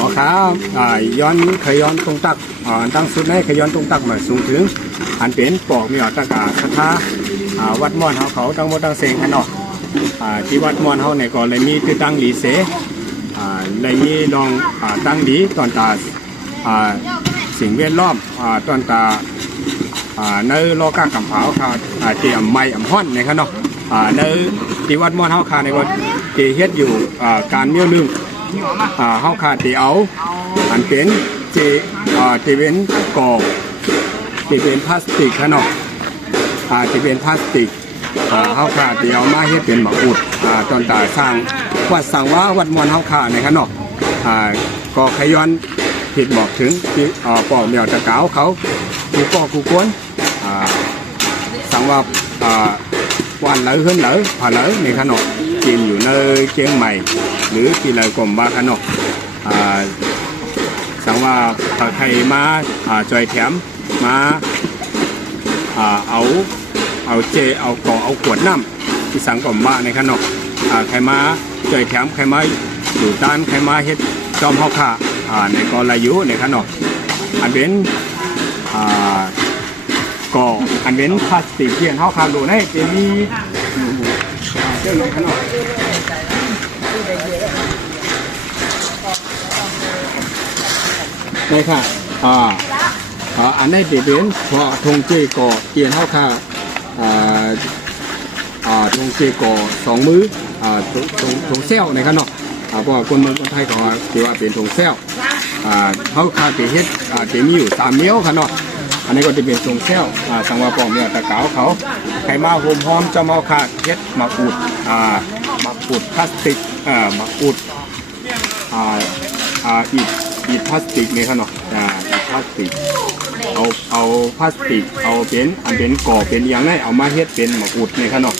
อ๋อครับย้อนเคยย้อนตรงตักตั้งสุดในเคยย้อนตรงตักมาสูงถึงอันเป็นปอกมีอตะกาคาถาวัดม่อนเขาตั้งหมดตั้งเสงกันเนาะที่วัดม่อนเขาเนี่ยก็เลยมีคือตั้งหลีเสเลยมีลองตั้งดีตอนตาสิ่งแวดล้อมตอนตาในโลกากำเผาค่ะที่อำไม้อำห้อนในครับเนาะในที่วัดม่อนเขาค่ะในก็ที่เฮ็ดอยู่การเมี่ยวนึ่งเขาค่ะที่เอาอันเป็นที่เป็นกล่องที่เป็นพลาสติกค่ะเนาะที่เป็นพลาสติกเขาค่ะที่เอามาเฮ็ดเป็นหมากอุดตอนตาสร้างวัดสังวาวัดม่อนเขาค่ะในครับเนาะก็ขย้อนผิดบอกถึงที่ปอกเมี่ยวตะกาวเขากูก็กูกวนสังว่าวันเหลือขึ้นเหลือผ่าเหลือในขนมกินอยู่ในเชียงใหม่หรือที่เลยกลมบาขนมสังว่าใครมาจอยแถมมาเอาเจเอาก่อเอาขวดน้ำที่สังกลมบาในขนมใครมาจอยแถมใครมาอยู่ด้านใครมาเฮ็ดจอมเฮาค่ะในกอลายุในขนมอันเป็นก็อันเป็นพลาสติกเพียงเท่าคารูได้จะมีเจ้าหนุ่มขนมนี่ค่ะอันนี้เป็นพอทงเจก่อเกียนเท่าคาทงเจก่อ2 มื้อทงเซลในขนมเพราะคนเมืองคนไทยเขาเรียกว่าเป็นทงเซลเขาคาเตเฮ็ดจะมีอยู่3 เมี้ยวขนมอันนี้ก็จะเป็นทรงเซลสังวาปองเนี่ยตะกาวเขาไข่มาโฮมหอมจะมาขาดเฮ็ดมาอุดมาอุดพลาสติกมาอุดอีพลาสติกนี่ครับเนาะอีพลาสติกเอาพลาสติกเอาเป็นอันเป็นก่อเป็นอย่างไรเอามาเฮ็ดเป็นมาอุดนี่ครับเนาะ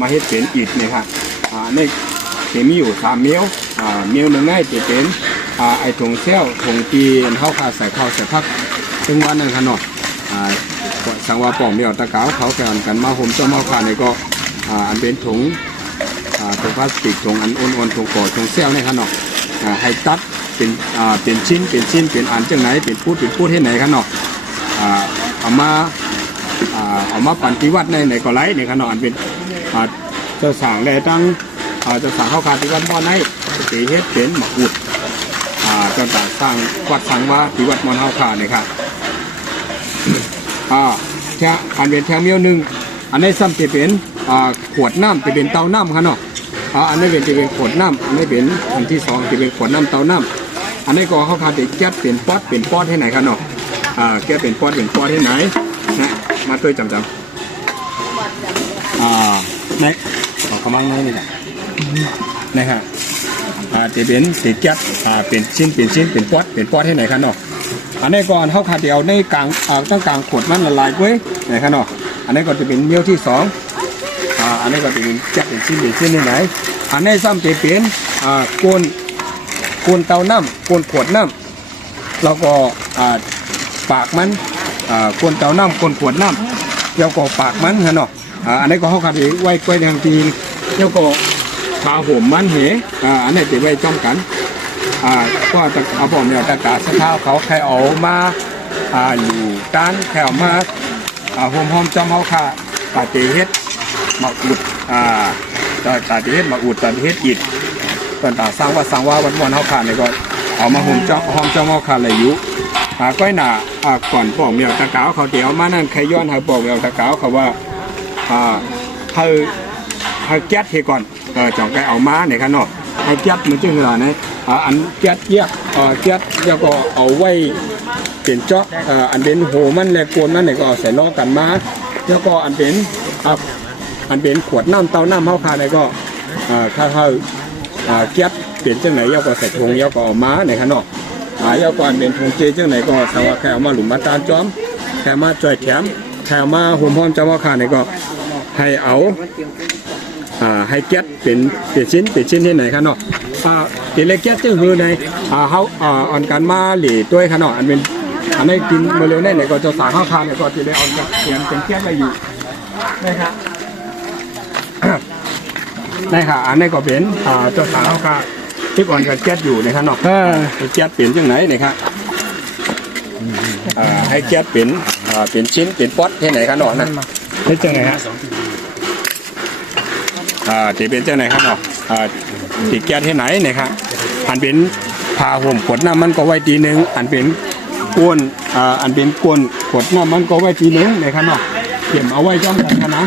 มาเฮ็ดเป็นอิฐนี่ครับนี่จะมีอยู่3 เมี้ยวเมี้ยวหนึ่งได้จะเป็นไอทงเซลทงตีนเข้าขาใส่ข้าวใส่พักซึ่งวันนั้นขนมสังวาปองเดียวตะกาวเขาแข่งกันมาโฮมเจ้ามาขาเนี่ยก็อันเป็นถุงพลาสติกถุงอันอ้วนๆถุงก่อถุงเซลเนี่ยขนมให้ตัดเป็นชิ้นเป็นอันจังไหนเป็นพูดให้ไหนขนมเอามาปั่นที่วัดในก็ไล่ในขนมอันเป็นจะสั่งแลตั้งจะสั่งเข้าขาที่วัดบ่อในตีเฮ็ดเป็นหมกอุดจนต่างสร้างวัดสังว่าที่วัดมอนเฮาขาเนี่ยครับอันเป็นแถวเมี้ยวหนึ่งอันนี้ซ้ำจะเป็นขวดน้ำจะเป็นเตาน้ำครับเนาะอันนี้จะเป็นขวดน้ำอันนี้เป็นอันที่2จะเป็นขวดน้ำเตาน้ำอันนี้ก็เขาขาดจะแก๊สเป็นป๊อดให้ไหนครับเนาะแก๊สเป็นป๊อดให้ไหนนะมาช่วยจำนี่ของกำลังนี่แหละนะครับจะเป็นสีแก๊สเป็นชิ้นเป็นป๊อดให้ไหนครับเนาะอันนี้ก่อนเขาขาดเดียวในกลางตั้งกลางขวดมันละลายไว้ไหนครับเนาะอันนี้ก็จะเป็นเมี่ยวที่2อันนี้ก็จะเป็นแก๊สเป็นชิ้นที่ไหนอันนี้ซ้ำจะเป็นโกนเตาน้ำโกนขวดน้ำแล้วก็ปากมันโกนเตาน้ำโกนขวดน้ำแล้วก็ปากมันครับเนาะอันนี้ก็เขาขาดไว้ไว้ทางทีแล้วก็ปลาห่มมันเหอันนี้จะไว้จ้องกันก็เอาผมเนี่ยตะกาสะเท้าเขาใครเอามาอยู่ด้านแถวมาโฮมจอมเขาค่ะตาเตเฮ็ดมาอุดตาเตเฮ็ดมาอุดตาเตเฮ็ดอิฐตอนตาสร้างว่าวันเขาค่ะเนี่ยก็เอามาโฮมจอมเขาค่ะเลยอยู่ก้อยหนาก่อนผมเนี่ยตะกาเขาเดี๋ยวมานั่นใครย้อนหาผมเนี่ยตะกาเขาว่าให้แก๊สเทก่อนจองไก่เอามาเนี่ยครับเนาะให้แก๊สมันจึงเหรอเนี่ยอันแก๊สแยกแก๊สแล้วก็เอาไว้เป็นเจาะอันเป็นโหมันและกวนมันเนี่ยก็ใส่ล้อกันมาแล้วก็อันเป็นขวดน้ำเตาน้ำเฮาคาเนี่ยก็ถ้าแก๊สเปลี่ยนจังไหนแล้วก็ใส่ถุงแล้วก็เอามาเนี่ยครับเนาะแล้วก็อันเป็นถุงเจจังไหนก็สาวแค่เอามาหลุมมาตาลจ้อมแค่มาจ่อยแถมแค่มาหุ่มพร้อมเจ้าว่าคาเนี่ยก็ให้เอาให้แก๊สเป็นชิ้นที่ไหนครับเนาะตีเล็กแก๊สจึงคือในเขาอ่อนกันมาหลีด้วยขนาดอันนี้กินมาเร็วแน่เนี่ยก็จะสาข้าวทานเนี่ยก็จะได้เอาเป็นแก๊สอะไรอยู่นะครับ นี่ค่ะอันนี้ก็เป็นจะสาข้าวทาน ที่ก่อนก็แก๊สอยู่นะครับเนาะแก๊สเปลี่ยนจังไหนนะครับให้แก๊สเป็นชิ้นเป็นป๊อตที่ไหนครับเนาะนะให้จังไหนฮะที่เป็นจังไหนครับเนาะที่แก๊สที่ไหนนะครับอันเป็นผ้าห่มกดน้ำมันก็ไว้ทีนึงอันเป็นก้นอันเป็นก้นกดน้ำมันก็ไว้ทีนึงนะครับเนาะเก็บเอาไว้จ้องกันนะ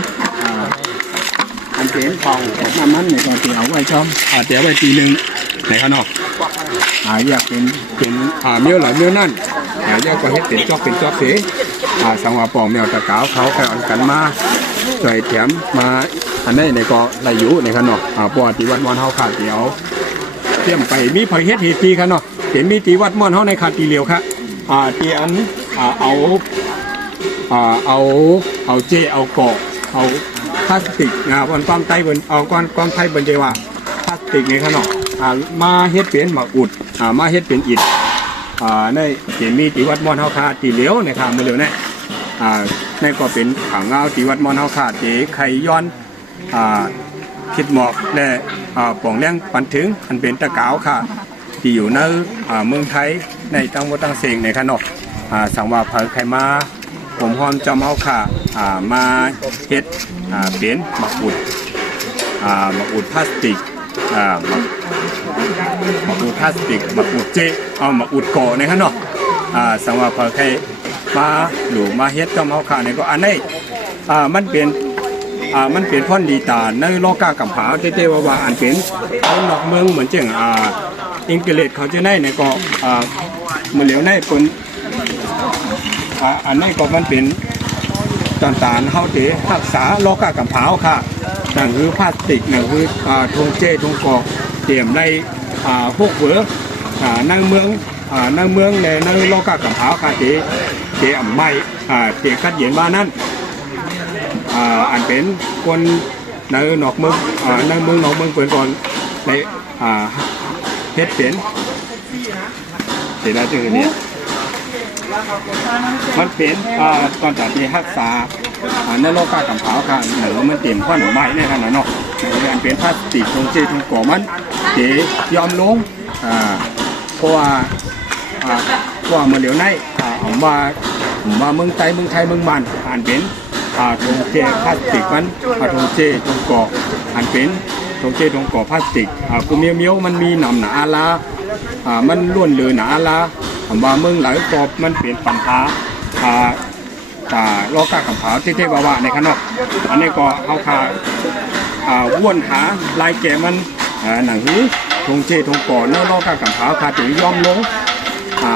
อันเป็นฟองกดน้ำมันเนี่ยก็เก็บเอาไว้จ้องเดี๋ยวไว้ทีนึงนะครับเนาะอยากเป็นเมี้ยวหรือเมี้ยวนั่นอยากก็เฮ็ดเป็นจอกเสียสังวาปองแมวตะกาวเขาแค่อ่อนกันมาใส่แถมมาอันนี้ในก็ไหลอยู่ในขนมปอติวัดมอนเฮาขาดเดียวเตรียมไปมีไผเฮ็ดเหตุทีขนมเห็นมีตีวัดมอนเฮาในขาดตีเหลียวครับตีอันเอาเจเอาเกาะเอาพลาสติกวันความไตบนเอาความไทยบนใจว่าพลาสติกในขนมมาเฮ็ดเป็นหมากอุดมาเฮ็ดเป็นอิฐในเห็นมีตีวัดมอนเฮาขาดตีเหลียวในครับมื้อเหลียวนี่นั่นก็เป็นขังเงาตีวัดมอนเฮาขาดตีไข่ย้อนคิดหมอกและป่องแรงปันถึงอันเป็นตะกาวค่ะที่อยู่ในเมืองไทยในตั้งวัดตั้งเสียงในขนมสังวาเผยไข่มาผมหอมจำเอาค่ะมาเฮ็ดเป็นหมักอุดพลาสติกหมักอุดพลาสติกหมักอุดเจเอาหมักอุดก่อในขนมสังวาเผยไข่มาหรือมาเฮ็ดจำเอาค่ะในก็อันนี้มันเป็นพ่นดีตาในโลกากำผาเต้ๆว่าอันเป็นคนนอกเมืองเหมือนเจ้งอังกฤษเขาจะได้ในก็เมื่อเหลียวในคนอันนี้ก็มันเป็นต่างๆเขาเตะรักษาโลกากำผาค่ะนั่นคือพลาสติกนั่นคือทงเจทงกอกเตรียมในพวกเผือนั่งเมืองในโลกากำผาค่ะเตะไม้เตะกัดเย็นบ้านนั้นอันเป็นคนในนอกเมืองในเมืองนอกเมืองเปิดก่อนในเฮ็ดเป็นเสร็จแล้วจึงเนี่ยมันเป็นตอนจากที่รักษาในโลกากำเผาค่ะหรือมันเต็มข้อหนูไม้ในขณะเนาะอันเป็นพลาสติกทงเจทงก่อมันเจยอมลงเพราะว่าเมื่อเหลียวในผมว่าเมืองไทยเมืองมันอันเป็นทงเจพลาสติกมันทงเจทงก่ออันเป็นทงเจทงก่อพลาสติกกูเมียวมันมีหนำหนาอาลามันล้วนเลือหนาอาลาผมว่าเมืองหลายกอบมันเปลี่ยนปัญหาโลกากำเผาที่ว่าในขนมอันนี้ก็เอาคาว่นหาลายแก่มันหนังหือทงเจทงก่อเนื้อโลกากำเผาคาถึงยอมลง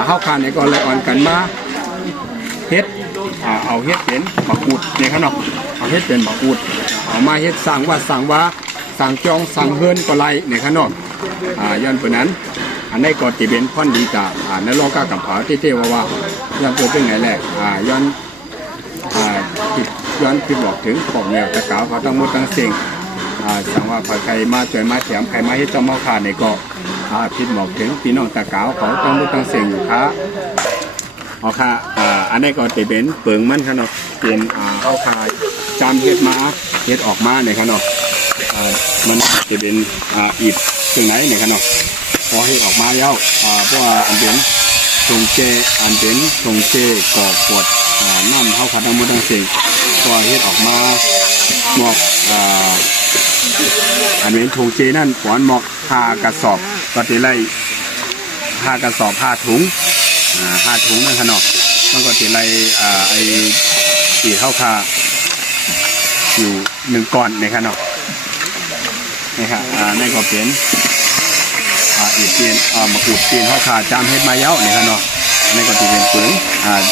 เข้าคาในก็เลยอ่อนกันมาเฮ็ดเอาเฮ็ดเป็นหมักอุดในขนมเอาเฮ็ดเป็นหมักอุดเอามาเฮ็ดสั่งว่าสั่งจองสั่งเฮินก็ไล่ในขนมย้อนไปนั้นอันนี้ก็จะเป็นพ่อนดีตาในโลกากำเผาที่ว่าย้อนตัวเป็นไงแหละย้อนที่บอกถึงของแนวตะกาวเขาต้องมุดตั้งเสียงสั่งว่าใครมาเจอมาแถมใครมาให้เจ้าเมาขาในก็พิดบอกถึงพี่น้องตะกาวเขาต้องมุดตั้งเสียงอยู่ค่ะเอาค่ะอันนี้ก็จะเป็นเปิงมันครับเนาะเป็นเอาค่ะจำเฮ็ดมาเฮ็ดออกมาเนี่ยครับเนาะมันจะเป็นอิฐตรงไหนเนี่ยครับเนาะพอให้ออกมาแล้วเพราะว่าอันเป็นทงเจก่อปวดน้ำเขาขัดน้ำมันตั้งเสียงพอเฮ็ดออกมาหมอกอันเป็นทงเจนั่นฝอนหมอก5 กระสอบก็จะไล่5 กระสอบ5 ถุง5 ถุงนั่นขนาดมันก็จะไล่ไอ้ตีเข้าคาอยู่1 ก้อนในขนาดนี่ครับนั่นก็เป็นอีกเปลี่ยนมาอุดเปลี่ยนเข้าคาจามเฮ็ดมาเย้าเนี่ยครับเนาะในก็จะเป็นเปลือง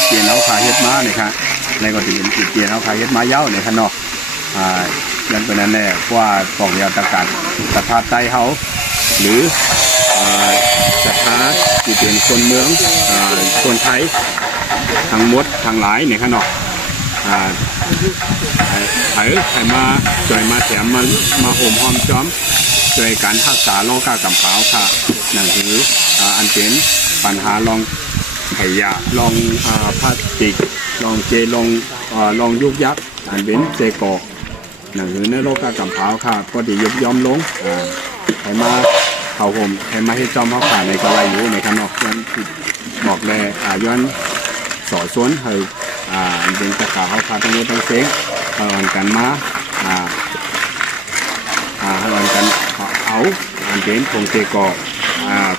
เปลี่ยนเข้าคาเฮ็ดมาเนี่ยครับในก็จะเป็นอีกเปลี่ยนเข้าคาเฮ็ดมาเย้าเนี่ยครับเนาะยันเป็นนั้นแน่ว่าของยาตะการสภาพใต้เขาหรือสภาพที่เป็นคนเมืองคนไทยทั้งหมดทั้งหลายเนี่ยครับเนาะใครมาจ่อยมาแถมมาโหมหอมจ้อมโดยการรักษาโรคกากำเผาค่ะนั่นคืออันเป็นปัญหาลองขยะลองพลาสติกลองเจลองยุกยักอันเป็นเจกอกนั่นคือในโรคกากำเผาค่ะก็ดียบย้อมลงใครมา เขาผมให้มาให้จอมเขาขาในก็ไรอยู่ในขนมย้อนบอกเลยย้อนสอสวนเฮยเป็นตะขาเขาขาตั้งเยอะตั้งเซ็งเอาอันกันมาเอาอันกันเอาอันเป็นผงเจกอ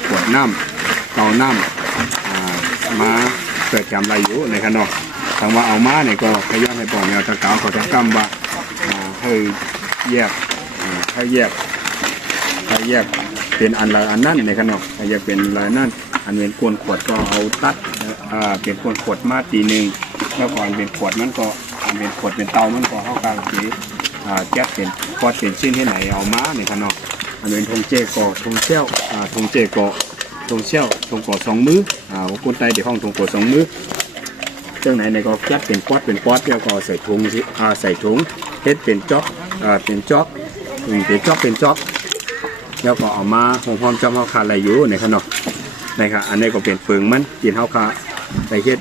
ขวดน้ำเตาน้ำมาเกิดจำไรอยู่ในขนมทางว่าเอามาเนี่ยก็ขย้อนให้ปองแนวตะกาวเขาจะกำว่าให้แยกให้แยกเป็นอันละอันนั่นในขนมให้แยกเป็นละนั่นอันเป็นกวนขวดก็เอาตัดเป็นกวนขวดมาตีหนึ่งแล้วก่อนเป็นขวดมันก็อันเป็นขวดเป็นเตามันก็เข้ากลางสีแก๊สเป็นกอดเป็นชิ้นให้ไหนเอามาในขนมอันเป็นทงเจกอทงเชี่ยวทงเจกอทงเชี่ยวทงกอ2 มือคนไทยเดี๋ยวห้องทงกอ2 มือเจ้าไหนในก็แก๊สเป็นป๊อดแล้วก็ใส่ถุงเฮ็ดเป็นจ๊อกเป็นจ๊อกเป็นจ๊อกแล้วก็เอามาหอมๆจำเฮาคาอะไรอยู่ในขนมนะครับอันนี้ก็เป็นเปลืองมันกินเฮาคาใส่เฮ็ด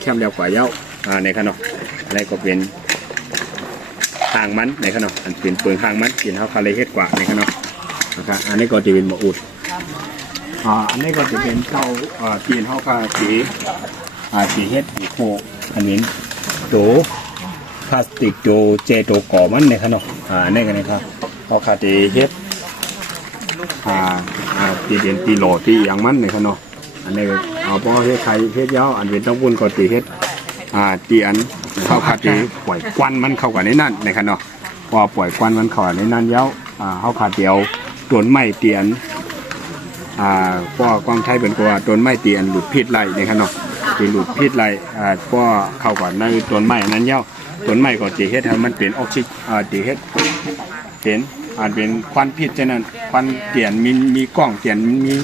แคมแล้วกว่าเย้าในขนมอันนี้ก็เป็นหางมันในขนมอันเป็นเปลืองหางมันกินเฮาคาเลยเฮ็ดกว่าในขนมนะครับอันนี้ก็จะเป็นหมูอุดอันนี้ก็จะเป็นเต้ากินเฮาคาสีเฮ็ดโคอันนี้โดพลาสติกโดเจโดก่อมันในขนมอันนี้กันนะครับเฮาคาจะเฮ็ดตีเด่นตีโหลตีอย่างมันในขนมอันนี้เอาพอเฮ็ดไข่เฮ็ดยาวอันเป็นต้องบุญก็ตีเฮ็ดตีอันเข้าคาตีปล่อยควันมันเข้ากับในนั่นในขนมพอปล่อยควันมันเข้าในนั่นยาวเข้าคาเดียวต้นไม้เตียนก็กวางไทยเป็นกว่าต้นไม้เตียนหลุดพิษไหลในขนมตีหลุดพิษไหลก็เข้ากับในต้นไม้นั้นยาวต้นไม้ก็ตีเฮ็ดให้มันเป็นออกซิตีเฮ็ดเป็นเป็นควันพิษฉะนั้นควันเตียนมีกล้องเตียนมี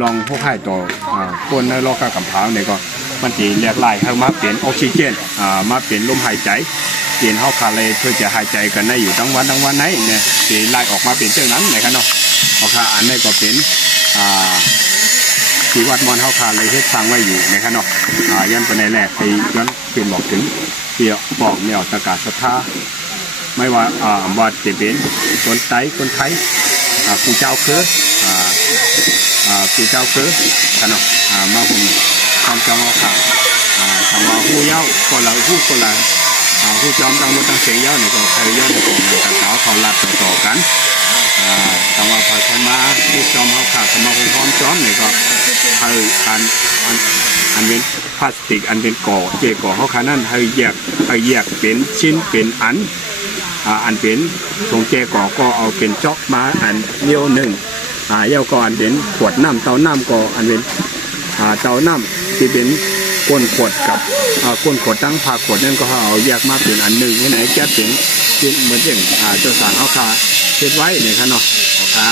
ลองพวกให้ต่อคนในโลกกำพร้าวเนี่ยก็มันจะเรียกไล่ให้มาเป็นออกซิเจนมาเป็นลมหายใจเตียนเข้าคาเลยเพื่อจะหายใจกันได้อยู่ทั้งวันไหนเนี่ยจะไล่ออกมาเป็นเจ้านั้นนะครับเนาะโอเคอันนี้ก็เป็นที่วัดมอนเข้าคาเลยเฮ็ดสร้างไว้อยู่นะครับเนาะย้อนไปในแรกที่ย้อนเปลี่ยนบอกถึงเกี่ยวบอกเนี่ยตะกาศรัทธาไม่ว่าว่าจะเป็นคนไทยกูเจ้าคือขนมมาหุ่นความจำเอาข่าวทำมาหู้เย้าคนละหู้จอมตั้งมดตั้งเสียงเย้าเนี่ยก็ใครเย้าเนี่ยก็ต่างสาวเขาลัดต่อกันทำมาพอทำมาหู้จอมเอาข่าวทำมาหุ่นพร้อมจอมเนี่ยก็ให้อันเป็นพลาสติกอันเป็นก่อเจก่อเขาขานั่นให้แยกเป็นชิ้นเป็นอันเป็นทงเจก่อก็เอาเป็นจ๊อกมาอันเดียวหนึ่งเย้าก็อันเป็นขวดน้ำเตาน้ำก็อันเป็นเตาน้ำที่เป็นก้นขวดกับก้นขวดตั้งผ่าขวดนั่นก็เอาแยกมาเป็นอันหนึ่งที่ไหนแก๊สเป็นเหมือนอย่างเจ้าสารเอาคาเช็ดไว้เนี่ยครับเนาะเอาคา